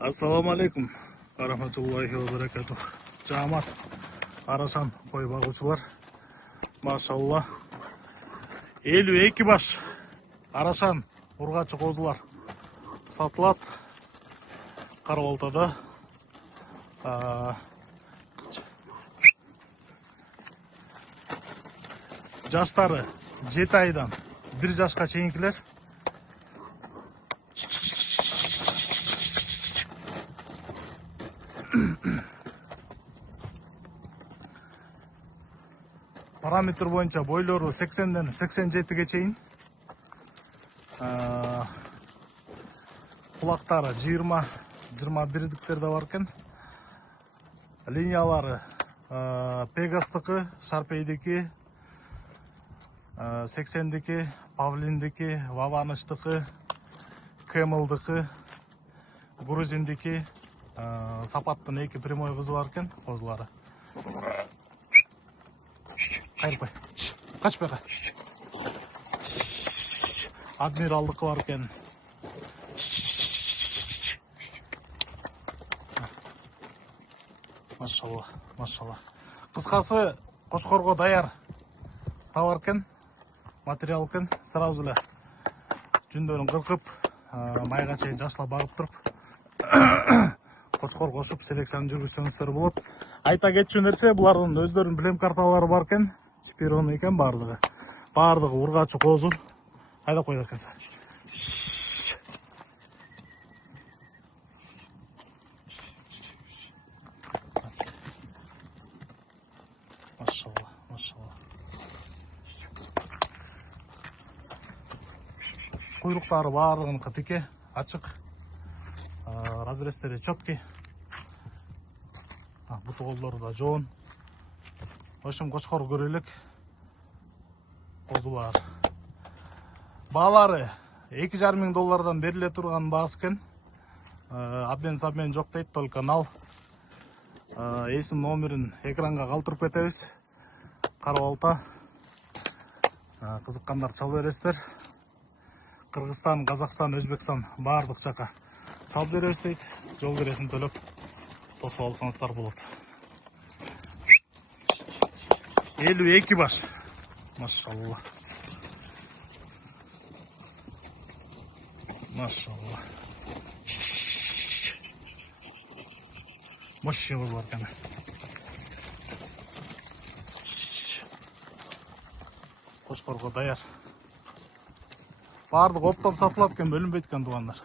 Assalamu alaikum warahmatullahi wabarakatuh. Жамат Арасан кой багуучулар. Машалла. 52 баш Арасан ургачы козулар сатылат. Карабалтада. Жаштары 7 айдан 1 жашка чейинкилер. Параметр боюнча бойлору 80ден 87ге чейин. Кулактары 20-21 бар экен. Линиялары Пегастыкы, Шарпейдики, 80дики, Павлиндики, Ваваныштыкы, Кемылдыкы, Грузиндики, Сапаттын 2 прямой кызы бар экен, козулары. Кайрпай. Качпай. Адмиралдыкы бар экен. Машалла, машалла. Кыскасы Кошкорго даяр товар экен, материал экен. Сразу эле жүндөрүн кыркып, майга чейин жашлап багып туруп, Кошкор кошуп селекцияны жүргүзсөңүздөр болот. Айта кетчү нерсе, булардын өздөрүнүн билем карталары бар экен. Шпироны екен бардығы. Бардығы ургачы козу. Айдап койду экенсиң. Машалла, машалла. Куйруктары бардығын кытыке, ачык. Разрестери четкий. Буту колдору да жоон. Ошым Кошкор көрөлүк козулар. Баалары $2,500 бериле турган баасы экен. Обмен жок дейт, только нал. Эсим номерин экранга калтырып кетебиз. Карабалта. Кызыккандар чалып бересиздер. Кыргызстан, Казакстан, Өзбекстан баардык жака салып беребиз дейт. Жол бересин төлөп тосуп алсаңыздар болот. 52 баш. Машалла. Машалла. Мощный бар экен. Кошкорго даяр. Бардык оптоп сатылат экен, бөлүнбөйт экен туугандар.